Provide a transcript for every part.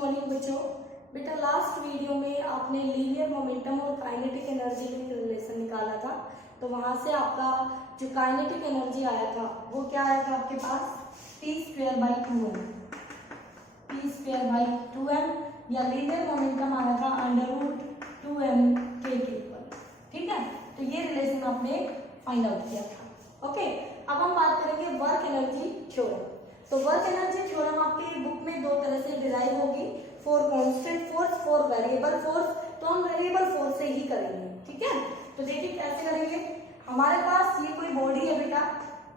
Morning बच्चों। बेटा last video में आपने लीनियर मोमेंटम और काइनेटिक एनर्जी में रिलेशन निकाला था, तो वहां से आपका जो काइनेटिक एनर्जी आया था वो क्या आया था आपके पास, p²/2m, p²/2m, या लीनियर मोमेंटम आया था √2m k के इक्वल। ठीक है, तो ये रिलेशन आपने फाइंड आउट किया था। ओके, अब हम बात करेंगे वर्क एनर्जी थ्योरम। तो वर्क एनर्जी थ्योरम आपके बुक में दो तरह से डिराइव होगी, for constant force, for variable force. तो हम वेरिएबल फोर्स से ही करेंगे। ठीक है, तो देखिए कैसे करेंगे। हमारे पास ये कोई बॉडी है बेटा,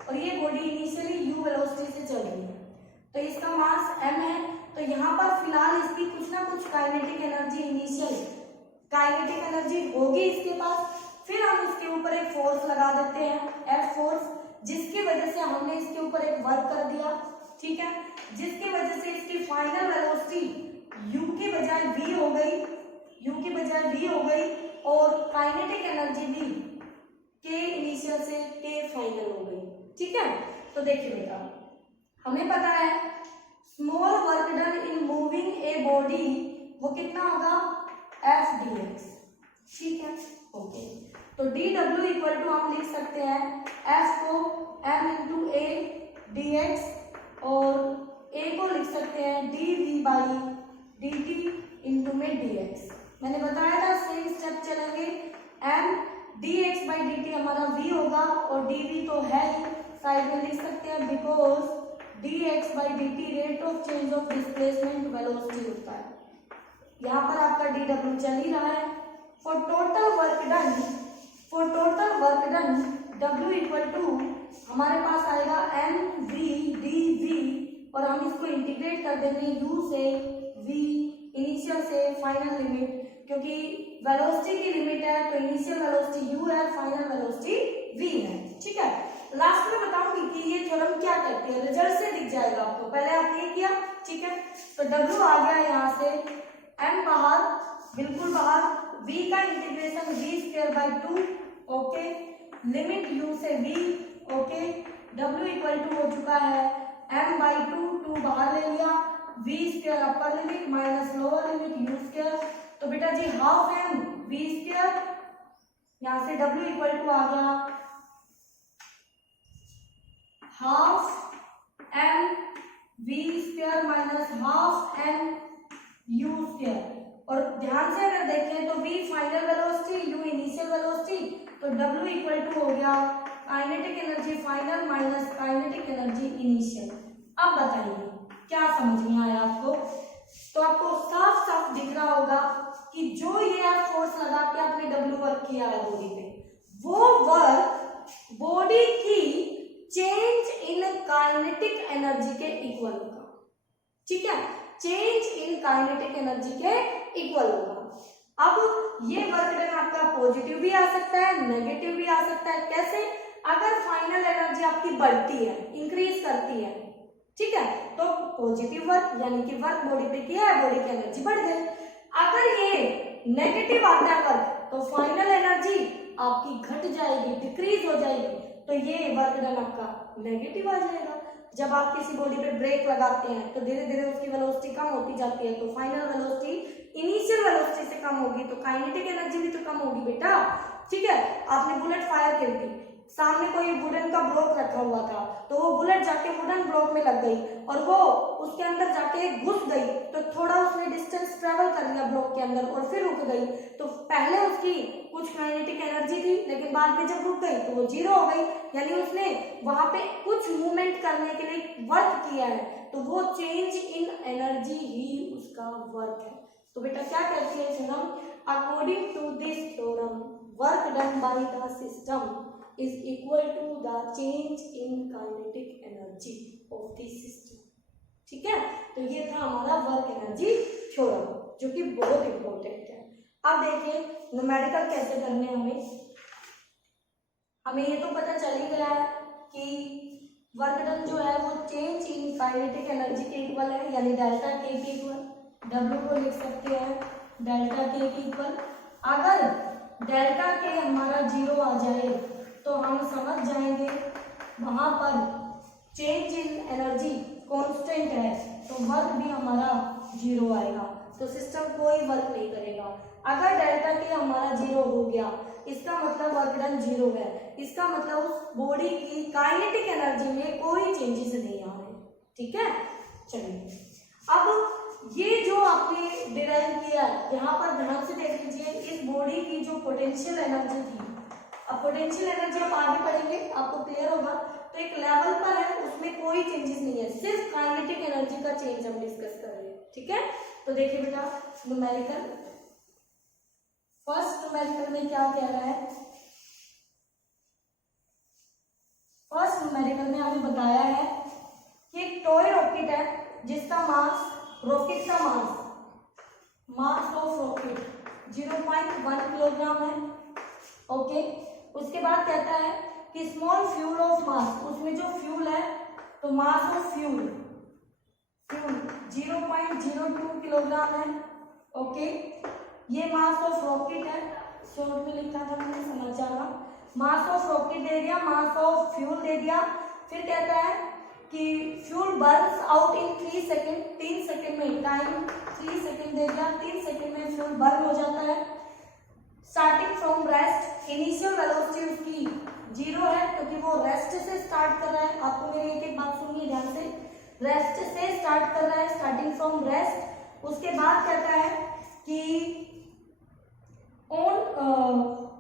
और ये बॉडी इनिशियली u वेलोसिटी से चल रही है, तो इसका मास m है। तो यहाँ पर फिलहाल इसकी कुछ ना कुछ kinetic energy, initial kinetic energy होगी इसके पास। फिर हम इसके ऊपर एक फोर्स लगा देते हैं, F फोर्स, जिसकी वजह से हमने इसके ऊपर एक वर्क कर दिया। ठीक है, जिसकी वजह से इसकी फाइनल वेलोसिटी u की बजाय v हो गई, u की बजाय v हो गई, और काइनेटिक एनर्जी भी k इनिशियल से k फाइनल हो गई। ठीक है, तो देखिए बेटा, हमें पता है small work done in moving a body वो कितना होगा, f dx। ठीक है, ओके, तो dw इक्वल टू हम लिख सकते हैं f को m इंटू a dx, और a को लिख सकते हैं dv/dt इंटू में dx। मैंने बताया था सेम स्टेप चलेंगे, m dx/dt हमारा v होगा, और dv तो है ही, साइड में लिख सकते हैं, because dx/dt rate of change of displacement velocity होता है। यहाँ पर आपका dw चल ही रहा है। For total work done w equal to हमारे पास आएगा mv dv, और हम इसको इंटीग्रेट कर देंगे u से v, इनिशियल से फाइनल लिमिट, क्योंकि वेलोसिटी की लिमिट है, तो इनिशियल वेलोसिटी u है, फाइनल वेलोसिटी v है। ठीक है, लास्ट में बताऊंगी कि ये थ्योरम क्या कहती है, रिजल्ट से दिख जाएगा आपको, पहले आपने ये किया। ठीक है, तो w आ गया यहाँ से, m बाहर, बिल्कुल बाहर, v का integration v²/2, okay, limit u से v, okay, w equal to हो चुका है m/2, 2 बाहर ले लिया, v² upper limit minus lower limit u², तो बेटा जी हाफ m v², यहाँ से w इक्वल टू आ गया half m v² minus half m u²। और ध्यान से अगर देखें तो v final velocity, u initial velocity, तो w इक्वल टू हो गया kinetic energy final minus kinetic energy initial. अब बताइए क्या समझ में आया आपको। तो आपको साफ साफ दिख रहा होगा कि जो ये आप फोर्स लगा के आपने w वर्क किया है बॉडी पे, वो वर्क बॉडी की चेंज इन काइनेटिक एनर्जी के इक्वल होगा। ठीक है, चेंज इन काइनेटिक एनर्जी के इक्वल होगा। अब ये वर्क डन आपका पॉजिटिव भी आ सकता है, नेगेटिव भी आ सकता है। कैसे, अगर फाइनल एनर्जी आपकी बढ़ती है, इंक्रीज करती है, ठीक है, तो पॉजिटिव वर्क, यानी कि वर्क बॉडी पे किया है, बॉडी की एनर्जी बढ़ गई। अगर ये नेगेटिव आता है वर्क, तो फाइनल एनर्जी आपकी घट जाएगी, डिक्रीज हो जाएगी, तो ये वर्क डन आपका नेगेटिव आ जाएगा। जब आप किसी बॉडी पे ब्रेक लगाते हैं तो धीरे धीरे उसकी वेलोसिटी कम होती जाती है, तो फाइनल वेलोसिटी इनिशियल वेलोसिटी से कम होगी, तो काइनेटिक एनर्जी भी तो कम होगी बेटा। ठीक है, आपने बुलेट फायर कर दी, सामने कोई वुडन का ब्लॉक रखा हुआ था, तो वो बुलेट जाके वुडन ब्लॉक में लग गई और वो उसके अंदर जाके घुस गई, तो थोड़ा उसने डिस्टेंस ट्रेवल कर लिया ब्लॉक के अंदर और फिर रुक गई। तो पहले उसकी कुछ काइनेटिक एनर्जी थी, लेकिन बाद में जब रुक गई तो वो जीरो हो गई, यानी उसने वहां पे कुछ मूवमेंट करने के लिए वर्क किया है, तो वो चेंज इन एनर्जी ही उसका वर्क है। तो बेटा क्या कहती है theorem, according to this theorem work done by the system is equal to the change in kinetic energy of the system। ठीक है, तो ये था हमारा वर्क एनर्जी थ्योरम, जो कि बहुत इंपॉर्टेंट है। अब देखिए न्यूमेरिकल कैसे करने हमें ये तो पता चल ही गया है कि वर्क डन जो है वो चेंज इन काइनेटिक एनर्जी के इक्वल है, यानी डेल्टा के इक्वल। w को लिख सकते हैं डेल्टा के इक्वल। अगर डेल्टा के हमारा 0 आ जाए तो हम समझ जाएंगे वहां पर चेंज इन एनर्जी कांस्टेंट है, तो वर्क भी हमारा जीरो आएगा, तो सिस्टम कोई वर्क नहीं करेगा। अगर डेल्टा के हमारा जीरो हो गया, इसका मतलब वर्क डन जीरो है, इसका मतलब उस बॉडी की काइनेटिक एनर्जी में कोई चेंजेस नहीं आ रहे। ठीक है, चलिए अब ये जो आपने डिराइव किया, यहाँ पर ध्यान से देख लीजिए, इस बॉडी की जो पोटेंशियल एनर्जी थी, अब पोटेंशियल एनर्जी आप आगे पढ़ेंगे, आपको क्लियर होगा। तो एक लेवल पर है, उसमें कोई चेंजेस नहीं है, सिर्फ काइनेटिक एनर्जी का चेंज हम डिस्कस कर रहे हैं। ठीक है, तो देखिए बेटा, न्यूमेरिकल, फर्स्ट न्यूमेरिकल में क्या कह रहा है, फर्स्ट न्यूमेरिकल में हमें बताया है कि एक टॉय रॉकेट है जिसका मास, रॉकेट का मास ऑफ रॉकेट 0.1 किलोग्राम है। ओके, उसके बाद कहता है कि स्मॉल फ्यूल ऑफ मास, उसमें जो फ्यूल है, तो मास ऑफ फ्यूल 0.02 किलोग्राम है। ओके, ये मास ऑफ रॉकेट है, शॉर्ट में लिखा था मैंने, समझ जाएगा। मास ऑफ रॉकेट दे दिया, मास ऑफ फ्यूल दे दिया, फिर कहता है कि fuel Burns out in 3 second, 3 second में, टाइम 3 सेकेंड दे दिया, 3 सेकेंड में फ्यूल बर्न हो जाता है। Starting from rest, initial velocity उसकी जीरो है क्योंकि वो रेस्ट से स्टार्ट कर रहा है। आपको मेरी एक बात सुनिए ध्यान से, रेस्ट से स्टार्ट कर रहा है, स्टार्टिंग फ्रॉम रेस्ट। उसके बाद कहता है कि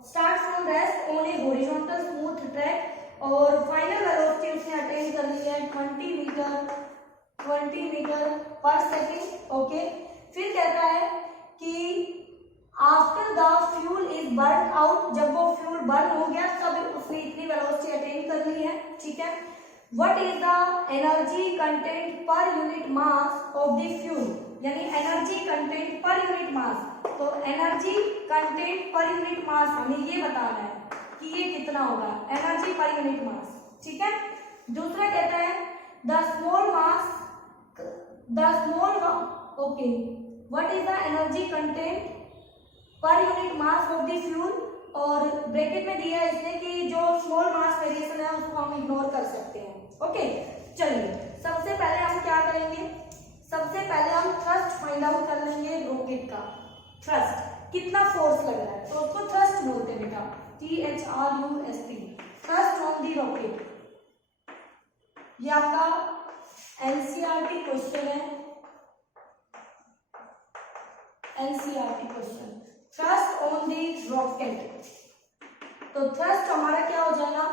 start from rest on A horizontal smooth track, और फाइनल वेलोसिटी उसने अटेन कर ली है 20 मीटर पर सेकेंड। ओके, फिर कहता है कि after the fuel is burn out, जब वो फ्यूल बर्न हो गया तब उसने इतनी वेलोसिटी अटेन कर ली है। ठीक है, what is the energy content per unit mass of the fuel, यानी energy content per unit mass, तो energy content per unit mass हमें ये बताना है कि ये कितना होगा, एनर्जी पर यूनिट मास। ठीक है, दूसरा कहता है the small okay, what is the energy content per unit mass of the fuel, और ब्रैकेट में दिया है इसने कि जो स्मॉल मास वेरिएशन है उसको हम इग्नोर कर सकते हैं। ओके, चलिए सबसे पहले हम क्या करेंगे, सबसे पहले हम थ्रस्ट फाइंड आउट कर लेंगे रॉकेट का। थ्रस्ट कितना फोर्स लग रहा है, तो उसको थ्रस्ट बोलते हैं बेटा, THRUST, thrust on the rocket. ये आपका NCERT क्वेश्चन है, NCERT question, thrust on the rocket. तो थ्रस्ट हमारा क्या हो जाएगा,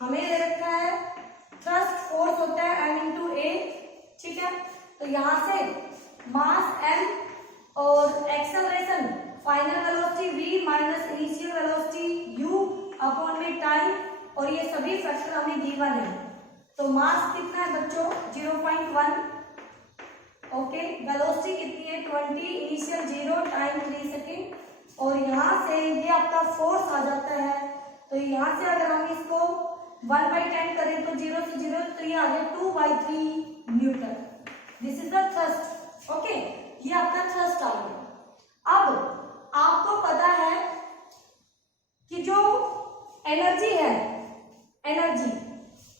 हमें दे रखा है थ्रस्ट फोर्स होता है M into A। ठीक है, तो यहां से मास M और acceleration final velocity v minus initial velocity u upon में टाइम, और ये सभी फैक्टर हमें गिवन है। तो मास कितना है बच्चों 0.1, ओके, वेलोसिटी कितनी है 20, इनिशियल 0, टाइम 3 सेकेंड, और यहाँ से ये आपका फोर्स आ जाता है। तो यहाँ से अगर हम इसको 1/10 करें तो 0 से 0 3 आ गया, 2/3 Newton. This is the thrust. Okay, ये आपका थ्रस्ट आ गया। अब आपको पता है कि जो एनर्जी है, एनर्जी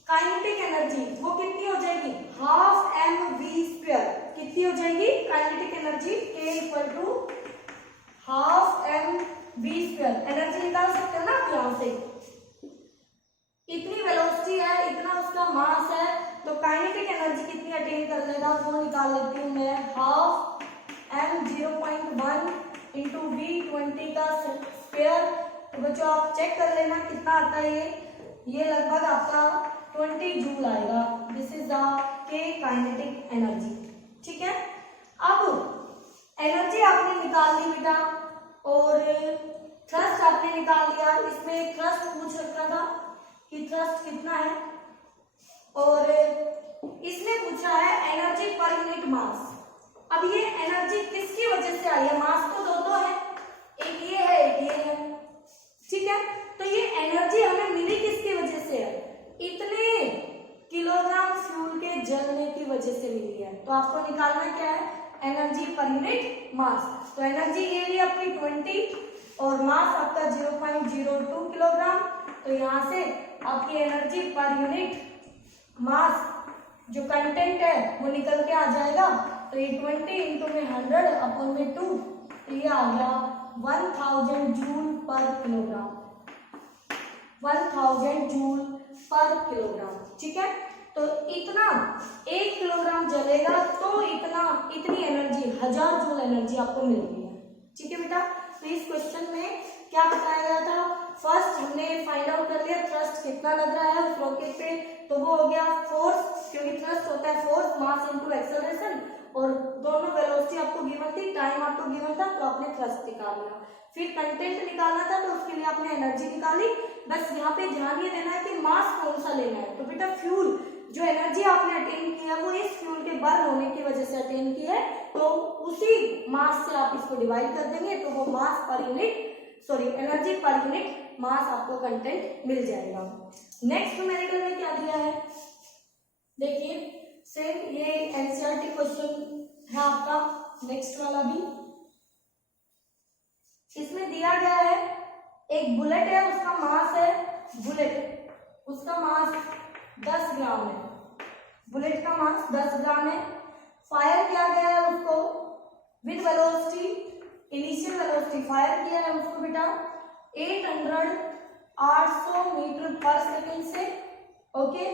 काइनेटिक एनर्जी, वो कितनी हो जाएगी, 12 mv²। कितनी हो जाएगी kinetic energy, K = 12 mv²। Energy निकाल सकते हो ना आप यहाँ से, इतनी वेलोसिटी है, इतना उसका मास है, तो काइनेटिक एनर्जी कितनी अटेन कर लेगा वो निकाल लेती हूँ मैं, 12 m 0.1 इंटू v20 का स्क्वायर। तो बच्चों आप चेक कर लेना कितना आता है ये लगभग आपका 20 जूल आएगा। This is the K kinetic energy. ठीक है, अब एनर्जी आपने निकाल ली बेटा, और थ्रस्ट आपने निकाल लिया। इसमें एक थ्रस्ट पूछ रखा था कि थ्रस्ट कितना है, और इसने पूछा है एनर्जी पर यूनिट मास। अब ये एनर्जी किसकी वजह से आई है, मास तो दो है, एक ये है एक ये है। ठीक है, तो ये एनर्जी हमें मिली किसकी वजह से है, इतने किलोग्राम फ्यूल के जलने की वजह से मिली है। तो आपको निकालना क्या है, एनर्जी पर यूनिट मास। तो एनर्जी ये ली अपनी 20 और मास आपका 0.02 किलोग्राम। तो यहाँ से आपकी एनर्जी पर यूनिट मास जो कंटेंट है वो निकल के आ जाएगा। तो ये 20 इंटू में 100 अपॉन में 2, तो ये आ गया 1000 जूल पर किलोग्राम, 1000 जूल पर किलोग्राम। ठीक है, तो इतना 1 किलोग्राम जलेगा तो इतनी एनर्जी 1000 जूल एनर्जी आपको मिलती है। ठीक है बेटा, तो इस क्वेश्चन में क्या बताया गया था, फर्स्ट हमने फाइंड आउट कर लिया थ्रस्ट कितना लग रहा है उस रॉकेट पे, तो वो हो गया फोर्स, क्योंकि थ्रस्ट होता है फोर्स मास इनटू एक्सेलरेशन, और दोनों वेलोसिटी आपको गिवन थी, टाइम आपको गिवन था, तो आपने थ्रस्ट निकाल लिया। फिर कंटेंट निकालना था तो उसके लिए आपने एनर्जी निकाली। बस यहाँ पे ध्यान ये देना है कि मास कौन सा लेना है। तो बेटा फ्यूल, जो एनर्जी आपने अटेन की है वो इस फ्यूल के बर्न होने की वजह से अटेन की है, तो उसी मास से आप इसको डिवाइड कर देंगे तो वो mass per unit, sorry energy per unit mass आपको कंटेंट मिल जाएगा। नेक्स्ट न्यूमेरिकल में क्या दिया है, देखिए सेम ये एनसीईआरटी क्वेश्चन है आपका, नेक्स्ट वाला भी। इसमें दिया गया है एक बुलेट है, उसका मास है, बुलेट उसका मास 10 ग्राम है, बुलेट का मास 10 ग्राम है। फायर किया गया है उसको with velocity, initial velocity fire किया है उसको बेटा 800 मीटर पर सेकेंड से। ओके,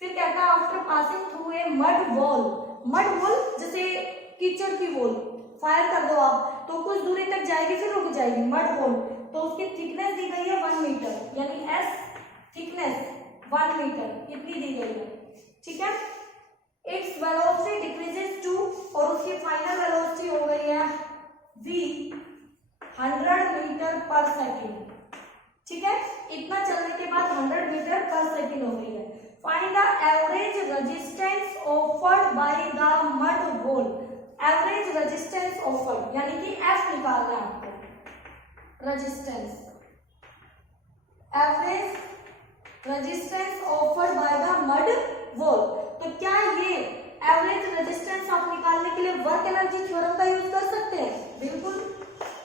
फिर कहता है after passing through a mud wall, mud wall जैसे कीचड़ की वॉल, फायर कर दो आप तो कुछ दूरी तक जाएगी फिर रुक जाएगी, मड वॉल, तो उसकी थिकनेस दी गई है 1 मीटर, यानी एस थिकनेस 1 मीटर इतनी दी गई है। ठीक है, इट्स वेलोसिटी डिक्रीजेस टू, और उसकी फाइनल वेलोसिटी हो गई है v 100 मीटर पर सेकेंड। ठीक है, इतना चलने के बाद 100 मीटर पर सेकेंड हो गई है। Find the average resistance offered by the mud wall, average resistance offered यानी कि एफ निकालना है आपको, resistance, average resistance offered by the mud wall. तो क्या ये एवरेज रेजिस्टेंस आप निकालने के लिए वर्क एनर्जी थ्योरम का यूज कर सकते हैं? बिल्कुल,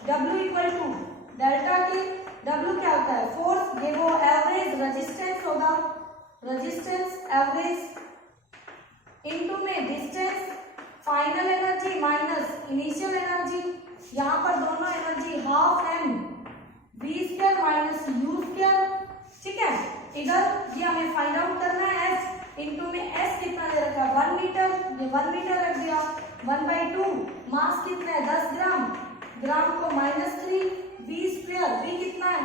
W इक्वल टू डेल्टा के, W क्या होता है फोर्स, ये वो एवरेज रेजिस्टेंस होगा, रेजिस्टेंस एवरेज इनटू में distance, final energy minus initial energy, यहाँ पर दोनों energy half M v square minus u square. ठीक है, इधर ये हमें फाइंड आउट करना है s, इनटू में s कितना दे रखा है 1 मीटर, ये 1 मीटर रख दिया, 1/2 मास कितना है 10 ग्राम, ग्राम को -3 v स्क्वायर, v कितना है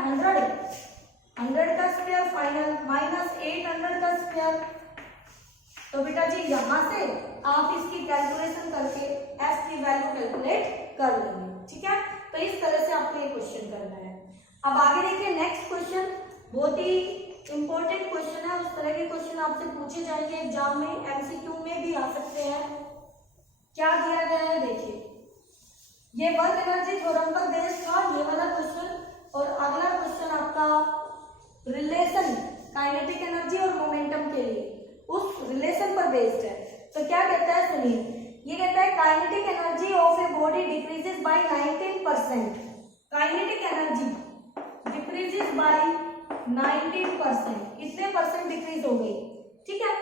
100 का स्क्वायर फाइनल माइनस 800 का स्क्वायर। तो बेटा जी यहाँ से आप इसकी कैलकुलेशन करके f की वैल्यू कैलकुलेट कर लेंगे। ठीक है, तो इस तरह से आपको ये क्वेश्चन करना है। अब आगे देखिए नेक्स्ट क्वेश्चन, बहुत ही इंपॉर्टेंट क्वेश्चन है, उस तरह के क्वेश्चन आपसे पूछे जाएंगे एग्जाम में, एमसीक्यू में भी आ सकते हैं। क्या दिया गया है देखिए, ये वर्क एनर्जी थ्योरम पर बेस्ड था ये वाला क्वेश्चन, और अगला क्वेश्चन आपका रिलेशन काइनेटिक एनर्जी और मोमेंटम के लिए उस रिलेशन पर बेस्ड है। तो क्या कहता है सुनिए, ये कहता है kinetic energy of a body decreases by 19%, kinetic energy decreases by 19%, कितने परसेंट डिक्रीज हो गई? ठीक है,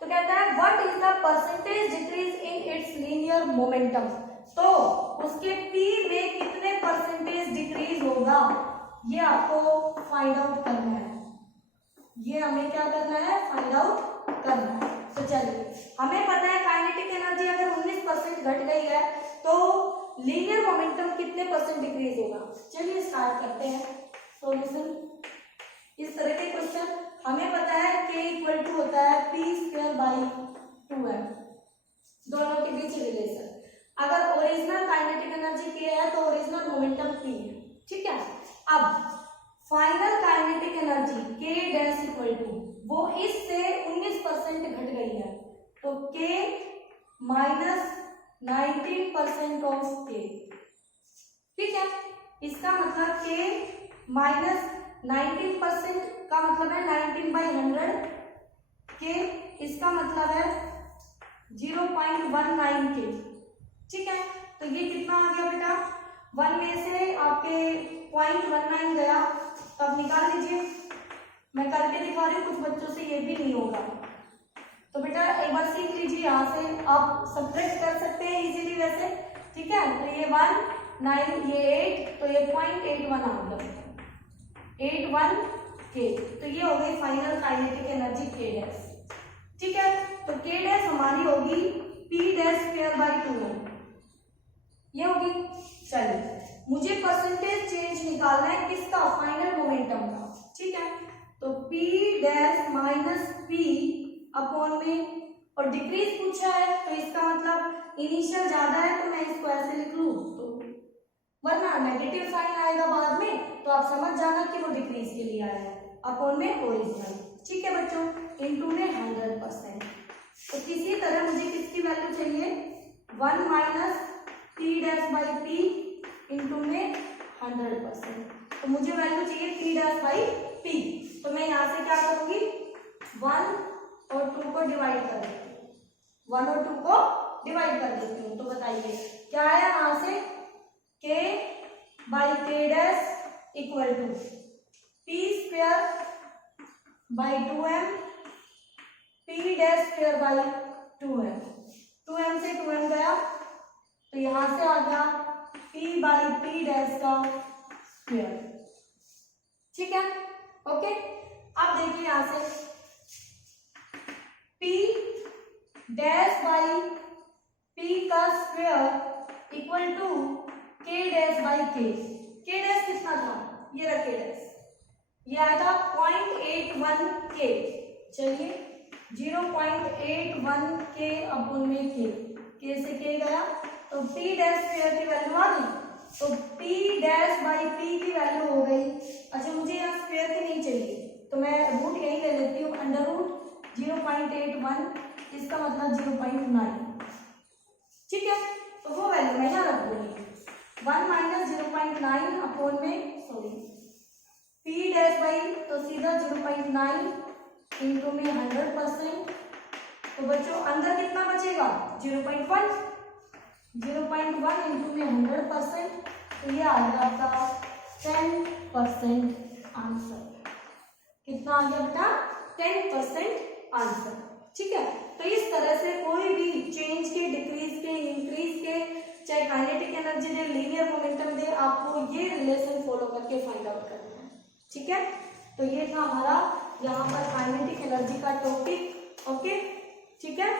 तो कहता है what is the percentage decrease in its linear momentum, तो उसके p में कितने परसेंटेज डिक्रीज होगा ये आपको फाइंड आउट करना है, ये हमें क्या करना है फाइंड आउट करना है। तो चलिए हमें पता है काइनेटिक एनर्जी अगर 19% घट गई है तो लीनियर मोमेंटम कितने परसेंट डिक्रीज होगा। चलिए स्टार्ट करते हैं सॉल्यूशन। इस तरह के क्वेश्चन हमें पता है k इक्वल टू होता है p²/2m, दोनों के बीच रिलेशन। अगर ओरिजिनल काइनेटिक एनर्जी k है तो ओरिजिनल मोमेंटम p है। ठीक है, अब final kinetic energy k dash equal to, वो इससे 19% घट गई है तो k माइनस 19% ऑफ k। ठीक है, इसका मतलब k माइनस 19% का मतलब है 19/100 k, इसका मतलब है 0.19 k। ठीक है, तो ये कितना आ गया बेटा, 1 में से आपके 0.19 गया, तब निकाल लीजिए, मैं करके दिखा रही हूँ, कुछ बच्चों से ये भी नहीं होगा। तो बेटा एक बार सीख यहाँ से आप सब्ट्रैक्ट कर सकते हैं इजीली वैसे, ठीक है। तो ये 1 9 ये 8, तो ये 0.81 आ गया, 81 K। तो ये हो गई final kinetic energy K dash, ठीक है। तो K डैश हमारी होगी P dash square by 2m, ये होगी। चलिए मुझे परसेंटेज चेंज निकालना है किसका, फाइनल मोमेंटम का, ठीक है। तो P dash minus P upon में, और डिक्रीज पूछा है तो इसका मतलब इनिशियल ज्यादा है, तो मैं इसको ऐसे लिख लूं, तो वरना नेगेटिव साइन आएगा बाद में, तो आप समझ जाना कि वो डिक्रीज के लिए आया है, अपॉन में ओरिजिनल, ठीक है बच्चों, इनटू में 100%। तो किसी तरह मुझे किसकी वैल्यू चाहिए, 1 minus P dash by P into में 100%। तो मुझे वैल्यू चाहिए P डैश बाई P। तो मैं यहाँ से क्या करूंगी, 1 और 2 को डिवाइड कर देती हूँ, 1 और 2 को डिवाइड कर देती हूँ। तो बताइए क्या आया यहाँ से, K by K dash equal to P square by 2m P dash square by 2m, 2m से 2m गया, तो यहां से आ गया P बाई P डैश का स्क्वायर, ठीक है, ओके। अब देखिए यहां से P डैश बाई P का square equal to K dash by K dash कितना था, ये रहा K डैश, ये आया था 0.81 K, चलिए 0.81 K अपॉन में K से K गया, तो P डैश स्क्वायर की वैल्यू आ गई, तो P डैश बाई P की वैल्यू हो गई। अच्छा मुझे यहाँ स्क्वायर की नहीं चाहिए, तो मैं रूट यही ले लेती हूँ, अंडर रूट 0.81, इसका मतलब 0.9, ठीक है। तो वो वैल्यू मैं यहाँ रख दूंगी, 1 माइनस 0.9 अपॉन में, सॉरी P डैश बाई, तो सीधा 0.9 इंटू में 100%। तो बच्चों अंदर कितना बचेगा, 0.1, 0.1 इंटू में 100%, तो ये आ गया आपका 10% आंसर। कितना आ गया बेटा, 10% आंसर, ठीक है। तो इस तरह से कोई भी चेंज के, डिक्रीज के, इंक्रीज के, चाहे काइनेटिक एनर्जी दे, लीनियर मोमेंटम दे, आपको ये रिलेशन फॉलो करके फाइंड आउट करना है, ठीक है। तो ये था हमारा यहाँ पर काइनेटिक एनर्जी का टॉपिक, ओके, ठीक है।